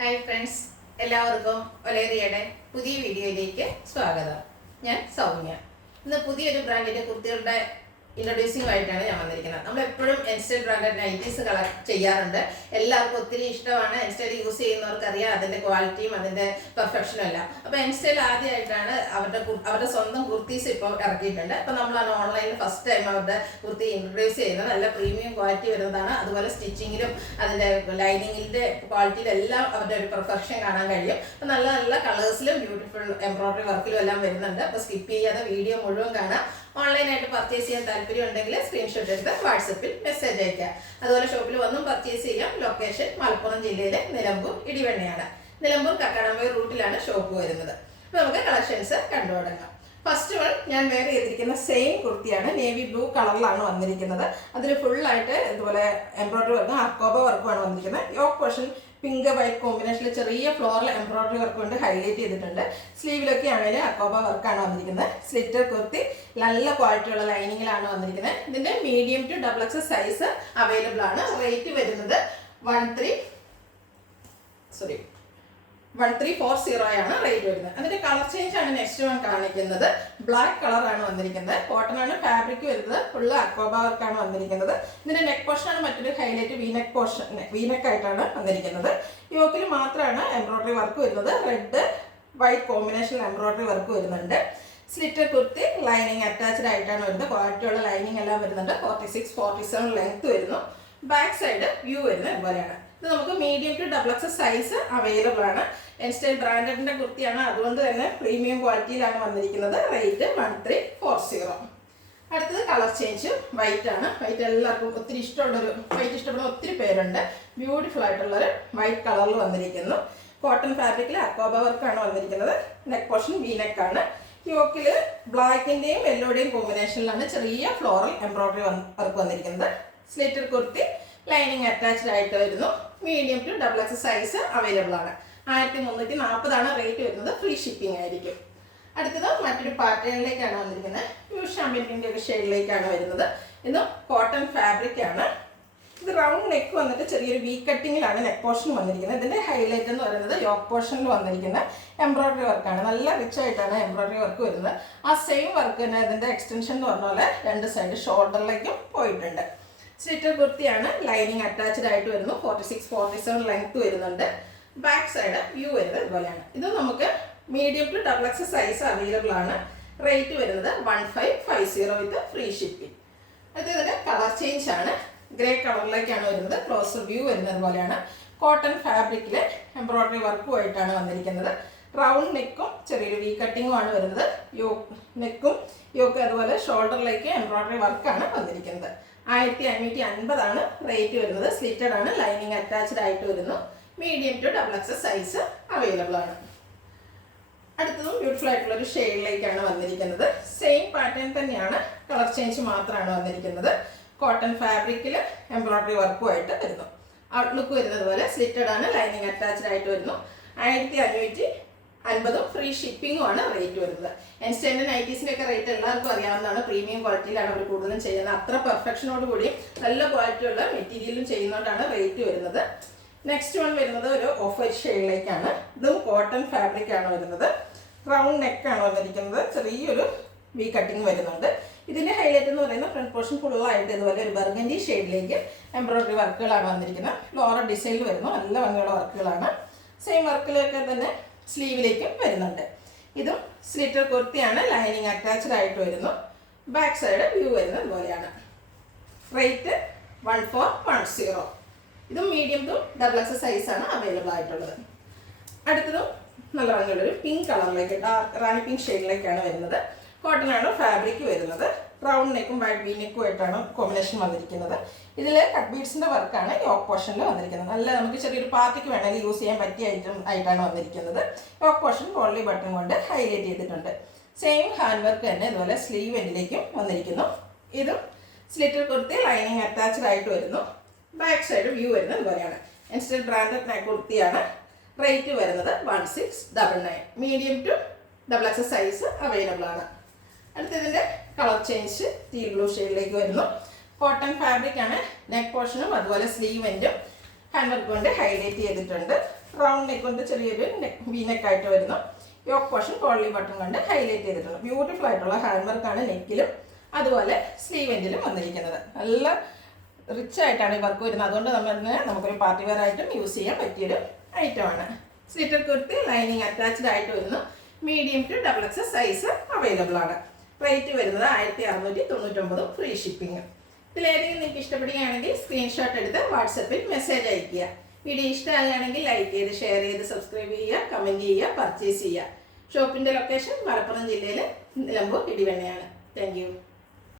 Hi friends, എല്ലാവർക്കും ഒലേറിയയുടെ പുതിയ വീഡിയോയിലേക്ക് സ്വാഗതം. ഞാൻ സൗമ്യ. ഇന്ന് പുതിയൊരു ബ്രാൻഡിൻ്റെ കുർത്തികളുടെ ഇൻട്രൊഡ്യൂസിംഗ് ആയിട്ടാണ് ഞാൻ വന്നിരിക്കുന്നത്. നമ്മൾ എപ്പോഴും എൻസ്റ്റൈൽ ബ്രാൻഡഡ് നൈറ്റീസ് ചെയ്യാറുണ്ട്. എല്ലാവർക്കും ഒത്തിരി ഇഷ്ടമാണ്. എൻസ്റ്റൈൽ യൂസ് ചെയ്യുന്നവർക്ക് അറിയാം അതിൻ്റെ ക്വാളിറ്റിയും അതിൻ്റെ പെർഫെക്ഷനും എല്ലാം. അപ്പോൾ എൻസ്റ്റൈൽ ആദ്യമായിട്ടാണ് അവരുടെ സ്വന്തം കുർത്തീസ് ഇപ്പോൾ ഇറക്കിയിട്ടുണ്ട്. അപ്പോൾ നമ്മളാണ് ഓൺലൈനിൽ ഫസ്റ്റ് ടൈം അവരുടെ കുർത്തി ഇൻട്രൊഡ്യൂസ് ചെയ്യുന്നത്. നല്ല പ്രീമിയം ക്വാളിറ്റി വരുന്നതാണ്. അതുപോലെ സ്റ്റിച്ചിങ്ങിലും അതിൻ്റെ ലൈനിങ്ങിൻ്റെ ക്വാളിറ്റിയിലെല്ലാം അവരുടെ ഒരു പെർഫെക്ഷൻ കാണാൻ കഴിയും. അപ്പോൾ നല്ല നല്ല കളേഴ്സിലും ബ്യൂട്ടിഫുൾ എംബ്രോയിഡറി വർക്കിലും എല്ലാം വരുന്നുണ്ട്. അപ്പോൾ സ്കിപ്പ് ചെയ്യാതെ വീഡിയോ മുഴുവൻ കാണാം. ഓൺലൈനായിട്ട് പർച്ചേസ് ചെയ്യാൻ താല്പര്യം ഉണ്ടെങ്കിൽ സ്ക്രീൻഷോട്ട് എടുത്ത് വാട്സപ്പിൽ മെസ്സേജ് അയക്കുക. അതുപോലെ ഷോപ്പിൽ വന്നും പർച്ചേസ് ചെയ്യാം. ലൊക്കേഷൻ മലപ്പുറം ജില്ലയിലെ നിലമ്പൂർ ഇടിവണ്ണയാണ്. നിലമ്പൂർ കക്കാടംപൊയിൽ റൂട്ടിലാണ് ഷോപ്പ് വരുന്നത്. അപ്പോൾ നമുക്ക് കളക്ഷൻസ് കണ്ടു തുടങ്ങാം. ഫസ്റ്റ് വൺ ഞാൻ വേറെ ചെയ്തിരിക്കുന്ന സെയിം കുർത്തിയാണ്. നേവി ബ്ലൂ കളറിലാണ് വന്നിരിക്കുന്നത്. അതിൽ ഫുള്ളായിട്ട് ഇതുപോലെ എംബ്രോയിഡറി വർക്കും അക്കോബ വർക്കുമാണ് വന്നിരിക്കുന്നത്. യോക്ക് പോർഷൻ പിങ്ക് വൈറ്റ് കോമ്പിനേഷനിൽ ചെറിയ ഫ്ലോറൽ എംബ്രോയിഡറി വർക്ക് കൊണ്ട് ഹൈലൈറ്റ് ചെയ്തിട്ടുണ്ട്. സ്ലീവിലൊക്കെ ആണെങ്കിൽ അക്കോബ വർക്കാണ് വന്നിരിക്കുന്നത്. സ്ലിറ്റർ കുർത്തി നല്ല ക്വാളിറ്റിയുള്ള ലൈനിങ്ങിലാണ് വന്നിരിക്കുന്നത്. ഇതിൻ്റെ medium to XXL size available ആണ്. റേറ്റ് വരുന്നത് 1340 ആണ് റേറ്റ് വരുന്നത്. അതിന്റെ കളർ ചേഞ്ച് ആണ് നെക്സ്റ്റ് വൺ കാണിക്കുന്നത്. ബ്ലാക്ക് കളറാണ് വന്നിരിക്കുന്നത്. കോട്ടൺ ആണ് ഫാബ്രിക് വരുന്നത്. ഫുള്ള് അക്കോബ വർക്കാണ് വന്നിരിക്കുന്നത്. ഇതിന്റെ നെക്ക് പോർഷൻ ആണ് മറ്റൊരു ഹൈലൈറ്റ്. വീനെക്ക് ആയിട്ടാണ് വന്നിരിക്കുന്നത്. യോക്കിൽ മാത്രമാണ് എംബ്രോയിഡറി വർക്ക് വരുന്നത്. Red white combination embroidery work വരുന്നുണ്ട്. സ്ലിറ്റർ കുർത്തി ലൈനിങ് അറ്റാച്ച്ഡ് ആയിട്ടാണ് വരുന്നത്. ക്വാളിറ്റിയുള്ള ലൈനിങ് എല്ലാം വരുന്നുണ്ട്. 46-47 ലെങ്ത് വരുന്നു. ബാക്ക് സൈഡ് വ്യൂ വരുന്നത് ഇതുപോലെയാണ്. ഇത് നമുക്ക് medium to XXL size available ആണ്. എൻസ്റ്റൈൽ ബ്രാൻഡഡിന്റെ കുർത്തിയാണ്, അതുകൊണ്ട് തന്നെ പ്രീമിയം ക്വാളിറ്റിയിലാണ് വന്നിരിക്കുന്നത്. റേറ്റ് 1340. അടുത്തത് കളർ ചേഞ്ച് വൈറ്റ് ആണ്. വൈറ്റ് എല്ലാവർക്കും ഒത്തിരി ഇഷ്ടമുള്ളൊരു വൈറ്റ് ഇഷ്ടപ്പെടുന്ന ഒത്തിരി പേരുണ്ട്. ബ്യൂട്ടിഫുൾ ആയിട്ടുള്ളൊരു വൈറ്റ് കളറിൽ വന്നിരിക്കുന്നു. കോട്ടൺ ഫാബ്രിക്കിൽ അക്കോബ വർക്കാണ് വന്നിരിക്കുന്നത്. Neck portion വീനെക്കാണ്. യോക്കിൽ ബ്ലാക്കിന്റെയും യെല്ലോയുടെയും കോമ്പിനേഷനിലാണ് ചെറിയ ഫ്ലോറൽ എംബ്രോയിഡറി വർക്ക് വന്നിരിക്കുന്നത്. സ്ലിറ്റർ കുർത്തി ലൈനിങ് അറ്റാച്ച്ഡ് ആയിട്ട് വരുന്നു. Medium to XXL size available ആണ്. 1340 ആണ് റേറ്റ് വരുന്നത്. ഫ്രീ ഷിപ്പിംഗ് ആയിരിക്കും. അടുത്തത് മറ്റൊരു പാറ്റേണിലേക്കാണ് വന്നിരിക്കുന്നത്. ഷാമ്പിയൻ പിങ്ക് ഒക്കെ ഷെയ്ഡിലേക്കാണ് വരുന്നത്. ഇത് കോട്ടൺ ഫാബ്രിക് ആണ്. ഇത് റൗണ്ട് നെക്ക് വന്നിട്ട് ചെറിയൊരു വി കട്ടിങ്ങിലാണ് നെക്ക് പോർഷൻ വന്നിരിക്കുന്നത്. ഇതിന്റെ ഹൈലൈറ്റ് എന്ന് പറയുന്നത് യോക്ക് പോർഷനിൽ വന്നിരിക്കുന്ന എംബ്രോയിഡറി വർക്കാണ്. നല്ല റിച്ച് ആയിട്ടാണ് എംബ്രോയിഡറി വർക്ക് വരുന്നത്. ആ സെയിം വർക്ക് തന്നെ ഇതിന്റെ എക്സ്റ്റൻഷൻ എന്ന് പറഞ്ഞ പോലെ രണ്ട് സൈഡ് ഷോൾഡറിലേക്കും പോയിട്ടുണ്ട്. സ്ലിറ്റർ കുർത്തിയാണ്. ലൈനിങ് അറ്റാച്ച്ഡ് ആയിട്ട് വരുന്നു. 46-47 ലെങ്ത് വരുന്നുണ്ട്. ബാക്ക് സൈഡ് വ്യൂ വരുന്നത് ഇതുപോലെയാണ്. ഇത് നമുക്ക് medium to XXL size available ആണ്. റേറ്റ് വരുന്നത് 1550 വിത്ത് ഫ്രീ ഷിപ്പിംഗ്. അത് ഇതിന്റെ കളർ ചേഞ്ച് ആണ്. ഗ്രേ കളറിലേക്കാണ് വരുന്നത്. ക്ലോസർ വ്യൂ വരുന്നത് പോലെയാണ്. കോട്ടൺ ഫാബ്രിക്കില് എംബ്രോയിഡറി വർക്കുമായിട്ടാണ് വന്നിരിക്കുന്നത്. റൗണ്ട് നെക്കും ചെറിയൊരു വി കട്ടിങ്ങും ആണ് വരുന്നത്. നെക്കും യോക്ക് അതുപോലെ ഷോൾഡറിലേക്ക് എംബ്രോയിഡറി വർക്കാണ് വന്നിരിക്കുന്നത്. 1550 ആണ് റേറ്റ് വരുന്നത്. സ്ലിറ്റഡ് ആണ്. ലൈനിങ് അറ്റാച്ച്ഡ് ആയിട്ട് വരുന്നു. Medium to XXL size available ആണ്. അടുത്തതും ബ്യൂട്ടിഫുൾ ആയിട്ടുള്ള ഒരു ഷെയ്ഡിലേക്കാണ് വന്നിരിക്കുന്നത്. സെയിം പാറ്റേൺ തന്നെയാണ്, കളർ ചേഞ്ച് മാത്രമാണ് വന്നിരിക്കുന്നത്. കോട്ടൺ ഫാബ്രിക്കിൽ എംബ്രോയിഡറി വർക്കുമായിട്ട് വരുന്നു. ഔട്ട്ലുക്ക് വരുന്നത് പോലെ സ്ലിറ്റഡ് ആണ്. ലൈനിങ് അറ്റാച്ച്ഡ് ആയിട്ട് വരുന്നു. 1550 ഫ്രീ ഷിപ്പിംഗും ആണ് റേറ്റ് വരുന്നത്. എൻസ്റ്റൈൻ്റെ നൈറ്റീസിൻ്റെ ഒക്കെ റേറ്റ് എല്ലാവർക്കും അറിയാവുന്നതാണ്. പ്രീമിയം ക്വാളിറ്റിയിലാണ് അവർ കൂടുതലും ചെയ്യുന്നത്. അത്ര പെർഫെക്ഷനോട് കൂടി നല്ല ക്വാളിറ്റിയുള്ള മെറ്റീരിയലും ചെയ്യുന്നതുകൊണ്ടാണ് റേറ്റ് വരുന്നത്. നെക്സ്റ്റ് വൺ വരുന്നത് ഒരു ഓഫ് വൈറ്റ് ഷെയ്ഡിലേക്കാണ്. ഇതും കോട്ടൺ ഫാബ്രിക് ആണ് വരുന്നത്. റൗണ്ട് നെക്കാണ് വന്നിരിക്കുന്നത്. ചെറിയൊരു വി കട്ടിങ് വരുന്നുണ്ട്. ഇതിന്റെ ഹൈലൈറ്റ് എന്ന് പറയുന്നത് ഫ്രണ്ട് പോർഷൻ ഫുള്ളായിട്ട് ഇതുപോലെ ഒരു ബർഗൻഡി ഷെയ്ഡിലേക്ക് എംബ്രോയിഡറി വർക്കുകളാണ് വന്നിരിക്കുന്നത്. ഫ്ലോറൽ ഡിസൈനിൽ വരുന്നു. നല്ല ഭംഗിയുള്ള വർക്കുകളാണ്. സെയിം വർക്കിലൊക്കെ തന്നെ സ്ലീവിലേക്കും വരുന്നുണ്ട്. ഇതും സ്ലിറ്റർ കുർത്തിയാണ്. ലൈനിങ് അറ്റാച്ച്ഡ് ആയിട്ട് വരുന്നു. ബാക്ക് സൈഡ് വ്യൂ വരുന്നത് ഇതുപോലെയാണ്. റേറ്റ് 1410. ഇതും മീഡിയം ടു XXL സൈസാണ് അവൈലബിൾ ആയിട്ടുള്ളത്. അടുത്തതും നല്ല ഭംഗിയുള്ളൊരു പിങ്ക് കളറിലേക്ക് ഡാർക്ക് റാണി പിങ്ക് ഷെയ്ഡിലേക്കാണ് വരുന്നത്. കോട്ടൺ ആണ് ഫാബ്രിക് വരുന്നത്. റൗണ്ട് നെക്കും വൈറ്റ് വി നെക്കും ആയിട്ടാണ് കോമ്പിനേഷൻ വന്നിരിക്കുന്നത്. ഇതിൽ കട്ട് ബീഡ്സിന്റെ വർക്കാണ് യോക്ക് പോർഷനിൽ വന്നിരിക്കുന്നത്. നല്ല നമുക്ക് ചെറിയൊരു പാർട്ടിക്ക് വേണമെങ്കിൽ യൂസ് ചെയ്യാൻ പറ്റിയ ആയിട്ടാണ് വന്നിരിക്കുന്നത്. യോക്ക് പോർഷൻ പോളി ബട്ടൺ കൊണ്ട് ഹൈലൈറ്റ് ചെയ്തിട്ടുണ്ട്. സെയിം ഹാൻഡ് വർക്ക് തന്നെ ഇതുപോലെ സ്ലീവ് എൻഡിലേക്കും വന്നിരിക്കുന്നു. ഇതും സ്ലിറ്റർ കുർത്തി ലൈനിങ് അറ്റാച്ച്ഡ് ആയിട്ട് വരുന്നു. ബാക്ക് സൈഡ് വ്യൂ വരുന്നത് ഇതുപോലെയാണ്. എൻസ്റ്റൈൽ ബ്രാൻഡഡ് കുർത്തിയാണ്. റേറ്റ് വരുന്നത് 1699. Medium to XXL size available ആണ്. അടുത്തതിൻ്റെ കളർ ചേഞ്ച് ടീൽ ബ്ലൂ ഷെയ്ഡിലേക്ക് വരുന്നു. കോട്ടൺ ഫാബ്രിക് ആണ്. നെക്ക് പോർഷനും അതുപോലെ സ്ലീവ് എൻഡും ഹാൻഡ് വർക്ക് കൊണ്ട് ഹൈലൈറ്റ് ചെയ്തിട്ടുണ്ട്. റൗണ്ട് നെക്ക് കൊണ്ട് ചെറിയൊരു വി നെക്കായിട്ട് വരുന്നു. യോക്ക് പോർഷൻ കോളി ബട്ടൺ കൊണ്ട് ഹൈലൈറ്റ് ചെയ്തിട്ടുണ്ട്. ബ്യൂട്ടിഫുൾ ആയിട്ടുള്ള ഹാൻഡ് വർക്കാണ് നെക്കിലും അതുപോലെ സ്ലീവ് എൻഡിലും വന്നിരിക്കുന്നത്. നല്ല റിച്ച് ആയിട്ടാണ് ഈ വർക്ക് വരുന്നത്. അതുകൊണ്ട് നമുക്കൊരു പാർട്ടി വെയർ ആയിട്ടും യൂസ് ചെയ്യാൻ പറ്റിയൊരു ഐറ്റമാണ്. സ്ലിറ്റർ കുർത്തി ലൈനിങ് അറ്റാച്ച്ഡ് ആയിട്ട് വരുന്നു. Medium to XXL size available ആണ്. റേറ്റ് വരുന്നത് 1699, ഫ്രീ ഷിപ്പിംഗ്. ഇതിലേതെങ്കിലും നിങ്ങൾക്ക് ഇഷ്ടപ്പെടുകയാണെങ്കിൽ സ്ക്രീൻഷോട്ട് എടുത്ത് വാട്സപ്പിൽ മെസ്സേജ് അയയ്ക്കുക. വീഡിയോ ഇഷ്ടമാകുകയാണെങ്കിൽ ലൈക്ക് ചെയ്ത് ഷെയർ ചെയ്ത് സബ്സ്ക്രൈബ് ചെയ്യുക, കമൻറ്റ് ചെയ്യുക, പർച്ചേസ് ചെയ്യുക. ഷോപ്പിൻ്റെ ലൊക്കേഷൻ മലപ്പുറം ജില്ലയിലെ നിലമ്പൂർ ഇടിവണ്ണയാണ്. Thank you.